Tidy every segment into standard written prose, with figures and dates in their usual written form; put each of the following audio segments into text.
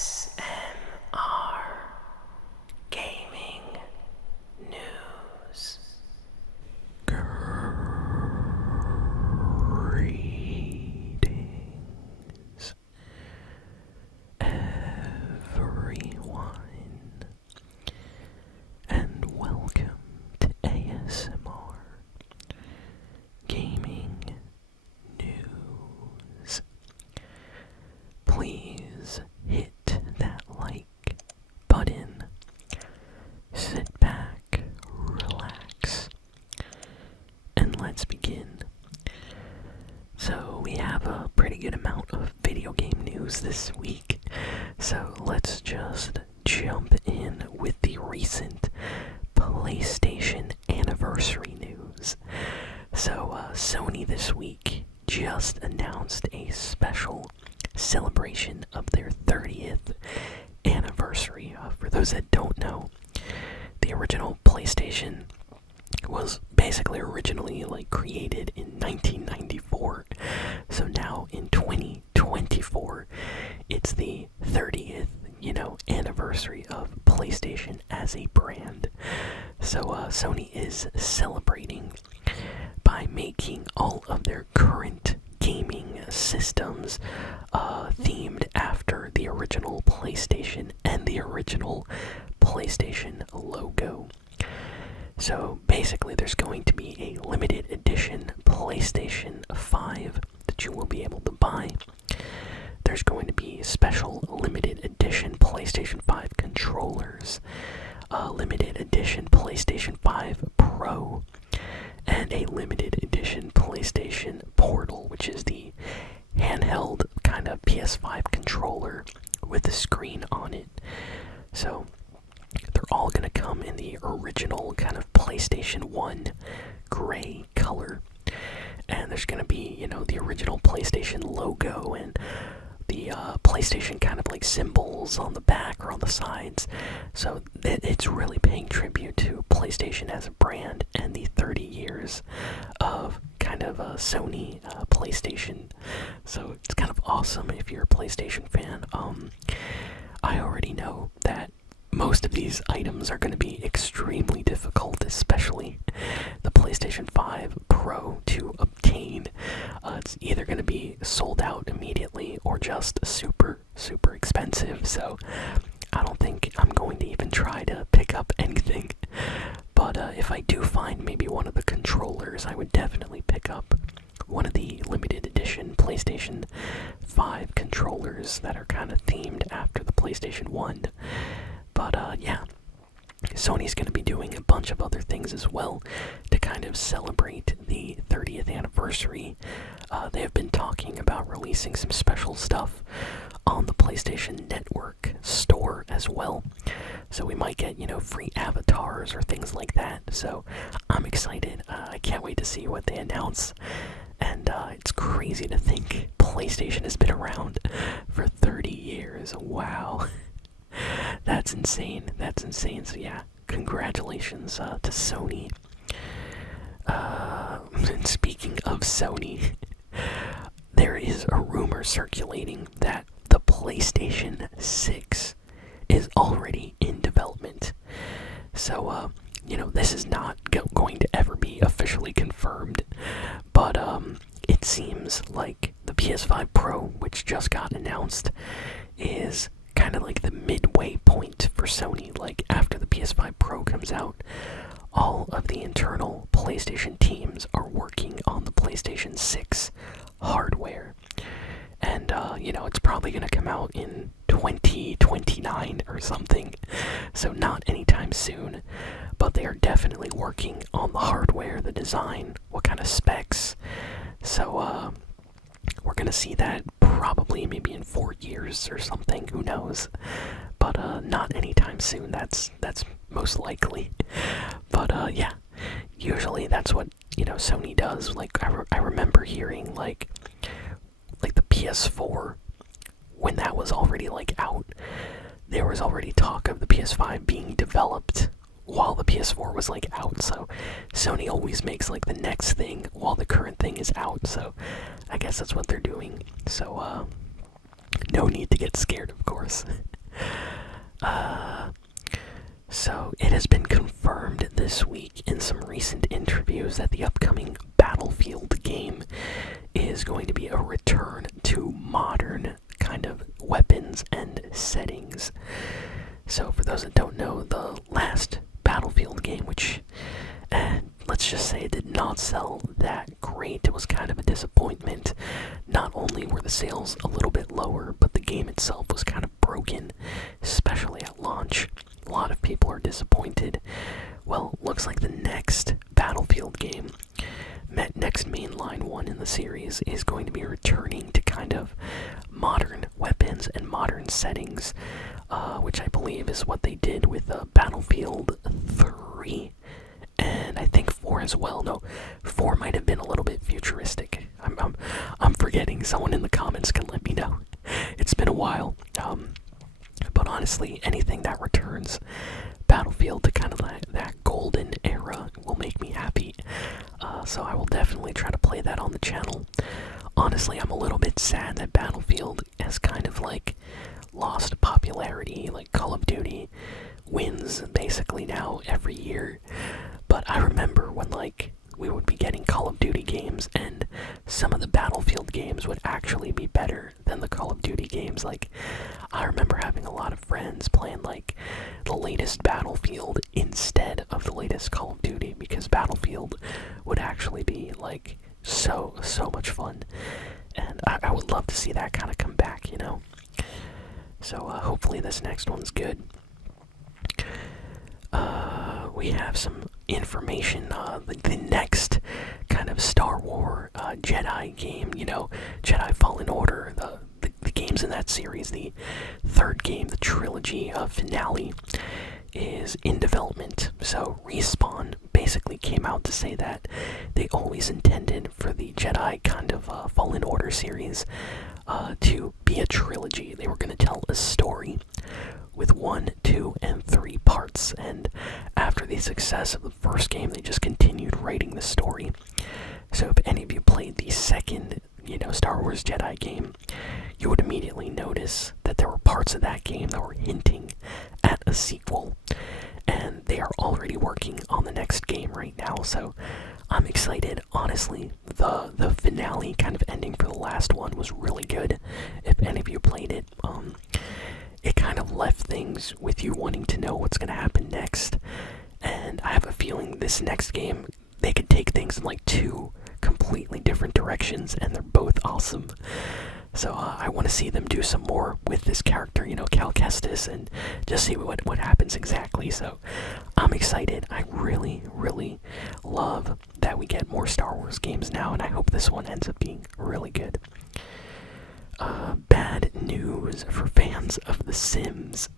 ASMR Gaming News. Greetings, everyone, and welcome to ASMR Gaming News. Please hit that like button, sit back, relax, and let's begin. So we have a pretty good amount of video game news this week, so let's just jump in with the recent PlayStation anniversary news. So Sony this week just announced a special celebration of their 30th anniversary. For those that don't know, the original PlayStation was basically originally created in 1994. So now in 2024, it's the 30th, anniversary of PlayStation as a brand. So Sony is celebrating by making all of their current gaming systems themed after the original PlayStation and the original PlayStation logo. So basically there's going to be a limited edition PlayStation 5 that you will be able to buy. There's going to be special limited edition PlayStation 5 controllers, limited edition PlayStation 5 Pro, and a limited edition PlayStation Portal, which is the handheld kind of PS5 controller with a screen on it. So they're all going to come in the original kind of PlayStation 1 gray color. And there's going to be, the original PlayStation logo and the PlayStation kind of symbols on the back or on the sides. So it's really paying tribute to PlayStation as a brand and the 30 years of kind of a Sony PlayStation. So it's kind of awesome if you're a PlayStation fan. I already know that most of these items are going to be extremely difficult, especially the PlayStation 5 Pro to obtain. It's either going to be sold out immediately or just super expensive, so I don't think I'm going to even try to pick up anything. But if I do find maybe one of the controllers, I would definitely pick up one of the limited edition PlayStation 5 controllers that are kind of themed after the PlayStation 1. But yeah, Sony's going to be doing a bunch of other things as well to kind of celebrate the 30th anniversary. They have been talking about releasing some special stuff on the PlayStation Network store as well. So we might get, free avatars or things like that. So I'm excited. I can't wait to see what they announce. And it's crazy to think PlayStation has been around for 30 years. Wow. That's insane. So yeah, congratulations to Sony. And speaking of Sony, there is a rumor circulating that the PlayStation 6 is already in development. So, this is not going to ever be officially confirmed, but it seems like the PS5 Pro, which just got announced, is kind of like the midway point for Sony. After the PS5 Pro comes out, all of the internal PlayStation teams are working on the PlayStation 6 hardware. And, it's probably going to come out in 2029 or something. So not anytime soon. But they are definitely working on the hardware, the design, what kind of specs. So, we're going to see that probably maybe in 4 years or something, who knows. But not anytime soon, that's most likely. But yeah, usually that's what, Sony does. I remember hearing the PS4, when that was already out, there was already talk of the PS5 being developed while the PS4 was out. So Sony always makes the next thing while the current thing is out. So I guess that's what they're doing. So No need to get scared, of course. So, it has been confirmed this week in some recent interviews that the upcoming Battlefield game is going to be a return to modern kind of weapons and settings. So, for those that don't know, the last Battlefield game, which, let's just say it did not sell that great. It was kind of a disappointment. Not only were the sales a little bit lower, but the game itself was kind of broken, especially at launch. A lot of people are disappointed. Well, looks like the next Battlefield game, next mainline one in the series, is going to be returning to kind of modern weapons and modern settings, which I believe is what they did with Battlefield 3. And I think 4 as well. No, 4 might have been a little bit futuristic. I'm forgetting. Someone in the comments can let me know. It's been a while. But honestly, anything that returns Battlefield to kind of that golden era will make me happy. So I will definitely try to play that on the channel. Honestly, I'm a little bit sad that Battlefield has kind of like lost popularity. Like Call of Duty wins basically now every year. But I remember when like we would be getting Call of Duty games and some of the Battlefield games would actually be better than the Call of Duty games. Like, I remember having a lot of friends playing like the latest Battlefield instead of the latest Call of Duty, because Battlefield would actually be like so much fun. And I would love to see that kind of come back, you know? So hopefully this next one's good. We have some information, the next kind of Star Wars Jedi game, you know, Jedi Fallen Order, the games in that series, the third game, the Trilogy finale, is in development. So Respawn basically came out to say that they always intended for the Jedi kind of Fallen Order series to be a trilogy. They were going to tell a story with 1, 2, and 3 parts, and after the success of the first game, they just continued writing the story. So if any of you played the second, you know, Star Wars Jedi game, you would immediately notice that there were parts of that game that were hinting at a sequel, and they are already working on the next game right now, so I'm excited. Honestly, the finale kind of ending for the last one was really good. If any of you played it, it kind of left things with you wanting to know what's going to happen next. And I have a feeling this next game, they could take things in like 2 completely different directions, and they're both awesome. So I want to see them do some more with this character, you know, Cal Kestis, and just see what happens exactly. So I'm excited. I really love that we get more Star Wars games now, and I hope this one ends up being really good. Bad news for fans of The Sims.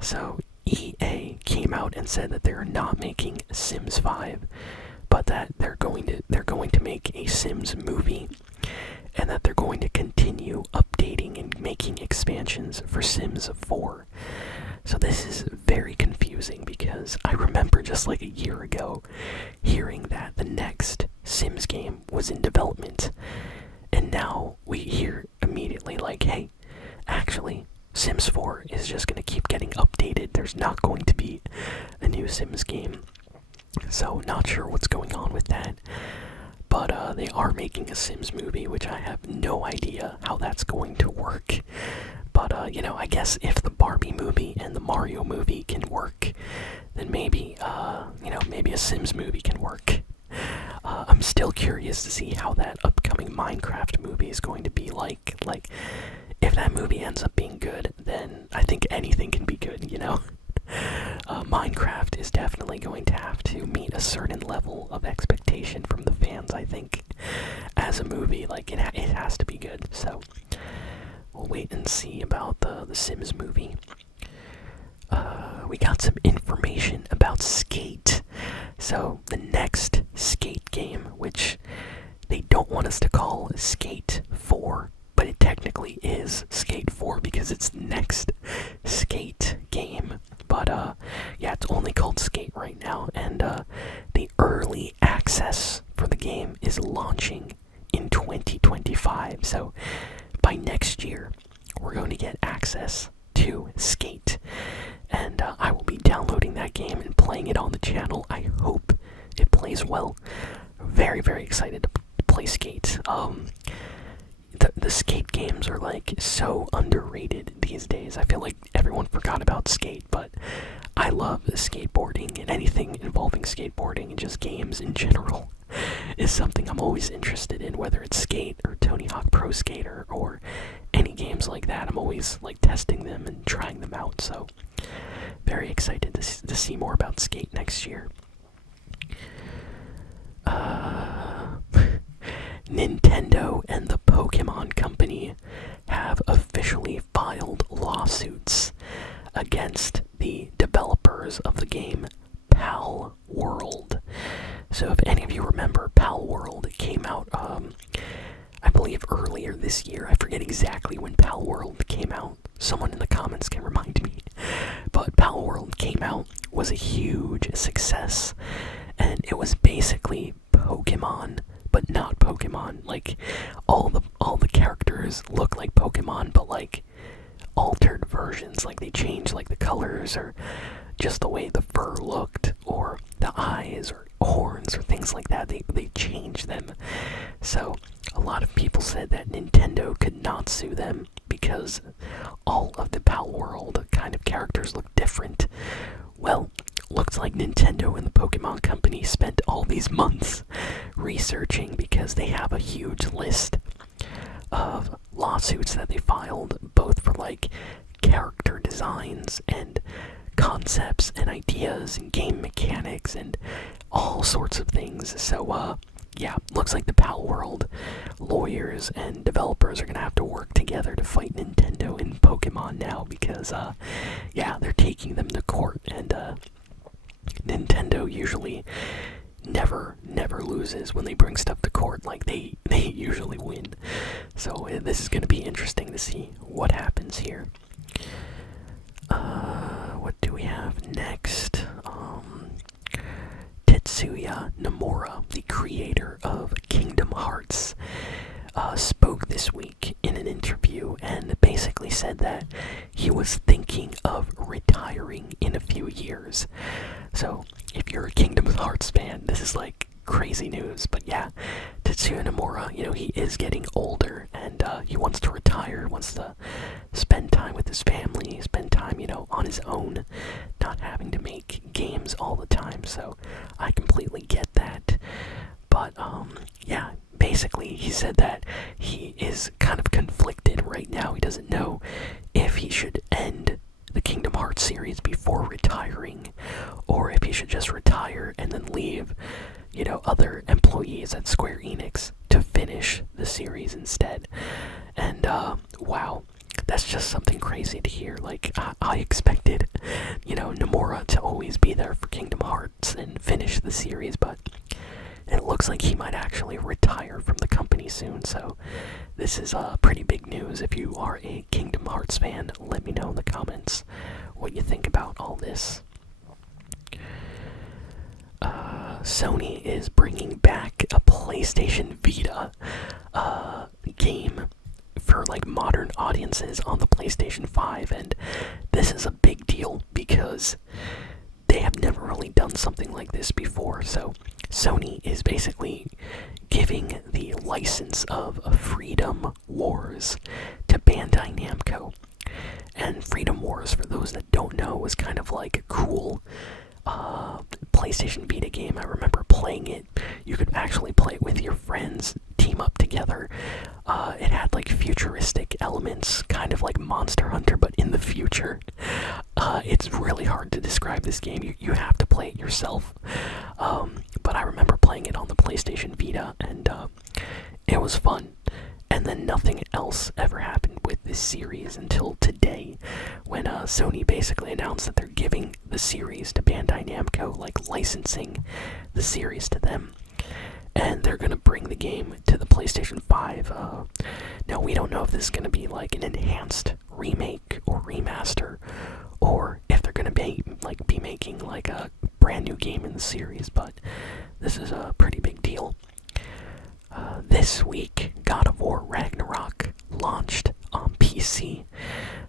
So EA came out and said that they're not making Sims 5, but that they're going to make a Sims movie, and that they're going to continue updating and making expansions for Sims 4. So this is very confusing, because I remember just like a year ago hearing that the next Sims game was in development, and now we hear immediately like, hey, actually Sims 4 is just going to keep getting updated. There's not going to be a new Sims game. So not sure what's going on with that. But they are making a Sims movie, which I have no idea how that's going to work. But, you know, I guess if the Barbie movie and the Mario movie can work, then maybe, you know, maybe a Sims movie can work. I'm still curious to see how that upcoming Minecraft movie is going to be like. Like, if that movie ends up being good, then I think anything can be good, you know? Minecraft is definitely going to have to meet a certain level of expectation from the fans, I think. As a movie, like, it has to be good, so we'll wait and see about the Sims movie. We got some information about Skate. So, the next Skate game, which they don't want us to call Skate 4, but it technically is Skate 4 because it's the next Skate game. But, yeah, it's only called Skate right now, and the early access for the game is launching in 2025. So, by next year, we're going to get access to Skate. And I will be downloading that game and playing it on the channel. I hope it plays well. Very, very excited to play Skate. The Skate games are like so underrated these days. I feel like everyone forgot about Skate, but I love skateboarding, and anything involving skateboarding and just games in general is something I'm always interested in, whether it's Skate or Tony Hawk Pro Skater or any games like that. I'm always like testing them and trying them out, so very excited to see more about Skate next year. Nintendo and the Pokemon Company have officially filed lawsuits against the developers of the game Palworld. So if any of you remember, Palworld came out, I believe earlier this year. I forget exactly when Palworld came out. Someone in the comments can remind me. But Palworld came out, was a huge success, and it was basically Pokemon, but not Pokemon. Like all the characters look like Pokemon, but like altered versions. Like they changed like the colors or just the way the fur looked or the eyes or horns or things like that. They changed them. So a lot of people said that Nintendo could not sue them because all of the Palworld kind of characters look different. Well, looks like Nintendo and the Pokemon Company spent all these months researching because they have a huge list of lawsuits that they filed, both for like character designs and concepts and ideas and game mechanics and all sorts of things. So yeah, looks like the Palworld lawyers and developers are gonna have to work together to fight Nintendo and Pokemon now because yeah, they're taking them to court, and Nintendo usually never loses when they bring stuff to court. Like they usually win. So this is gonna be interesting to see what happens here. What do we have next? Tetsuya Nomura, the creator of Kingdom Hearts, spoke this week in an interview and basically said that he was thinking of retiring in a few years. So if you're a Kingdom Hearts fan, this is like crazy news. But yeah, Tetsuya Nomura, he is getting older, and he wants to retire, wants to spend time with his family, spend time, on his own, not having to make games all the time. So I completely get that. But yeah, basically he said that he is kind of conflicted right now. He doesn't know if he should end the Kingdom Hearts series before retiring, or if he should just retire and then leave, other employees at Square Enix to finish the series instead. And wow, that's just something crazy to hear. Like I expected, Nomura to always be there for Kingdom Hearts and finish the series, but it looks like he might actually retire from the company soon. So this is pretty big news. If you are a Kingdom Hearts fan, let me know in the comments what you think about all this. Sony is bringing back a PlayStation Vita game for like modern audiences on the PlayStation 5, and this is a big deal because they have never really done something like this before. So Sony is basically giving the license of Freedom Wars to Bandai Namco. And Freedom Wars, for those that don't know, was kind of like a cool PlayStation Vita game. I remember playing it. You could actually play it with your friends, team up together. It had like futuristic elements, kind of like Monster Hunter, but in the future. It's really hard to describe this game. You have to play it yourself. But I remember playing it on the PlayStation Vita, and it was fun. And then nothing else ever happened with this series until today, when Sony basically announced that they're giving the series to Bandai Namco, like licensing the series to them. And they're going to bring the game to the PlayStation 5. Now, we don't know if this is going to be like an enhanced remake or remaster, or if they're going to be making like a brand new game in the series, but this is a pretty big deal. This week, God of War Ragnarok launched on PC,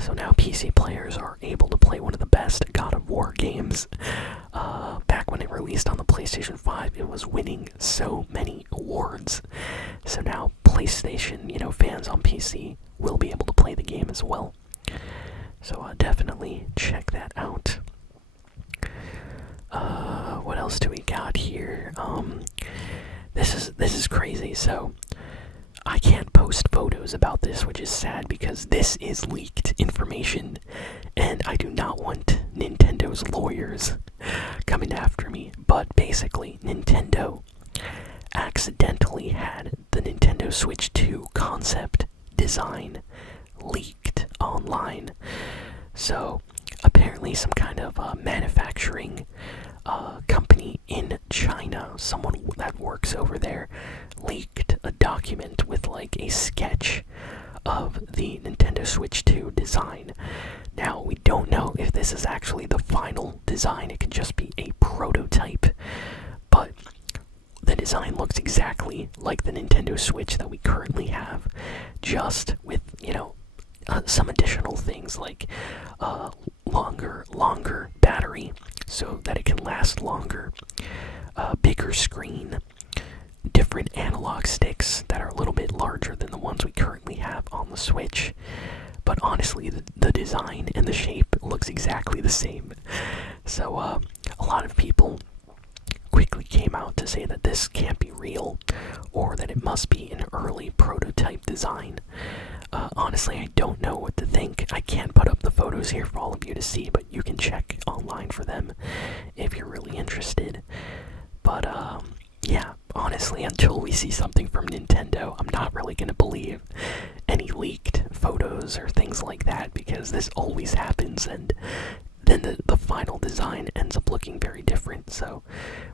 So now PC players are able to play one of the best God of War games. Back when it released on the PlayStation 5, it was winning so many awards. So now PlayStation, fans on PC will be able to play the game as well. So definitely check that out. What else do we got here? This is crazy. So I can't post photos about this, which is sad because this is leaked information, and I do not want Nintendo's lawyers coming after me. But basically, Nintendo accidentally had the Nintendo Switch 2 concept design leaked online. So apparently some kind of manufacturing company in China, someone that works over there, leaked a document with like a sketch of the Nintendo Switch 2 design. Now, we don't know if this is actually the final design. It could just be a prototype, but the design looks exactly like the Nintendo Switch that we currently have, just with, some additional things like longer battery so that it can last longer, bigger screen, different analog sticks that are a little bit larger than the ones we currently have on the Switch. But honestly, the design and the shape looks exactly the same. So a lot of people quickly came out to say that this can't be real, or that it must be an early prototype design. Honestly, I don't know what to think. I can't put up the photos here for all of you to see, but you can check online for them if you're really interested. But yeah, honestly, until we see something from Nintendo, I'm not really gonna believe any leaked photos or things like that, because this always happens, and then the final design ends up looking very different. So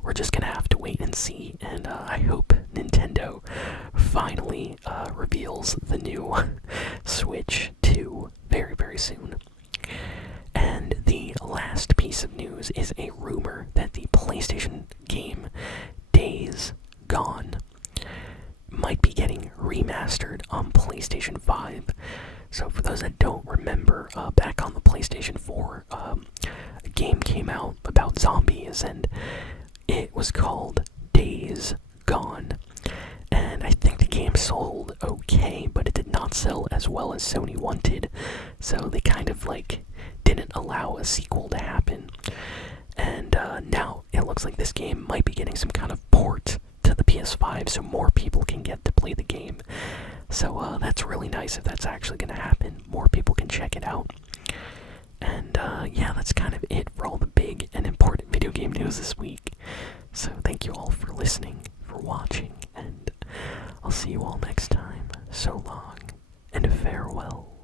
we're just gonna have to wait and see, and I hope Nintendo finally reveals the new Switch 2 very, very soon. And the last piece of news is a rumor that the PlayStation game Days Gone might be getting remastered on PlayStation 5. So for those that don't remember, back on the PlayStation 4, a game came out about zombies, and it was called Days Gone. And I think the game sold okay, but it did not sell as well as Sony wanted. So they kind of didn't allow a sequel to happen. And now it looks like this game might be getting some kind of port to the PS5, so more people can get to play the game. So that's really nice if that's actually going to happen. More people can check it out. And yeah, that's kind of it for all the big and important video game news this week. So thank you all for listening, for watching, and I'll see you all next time. So long, and farewell.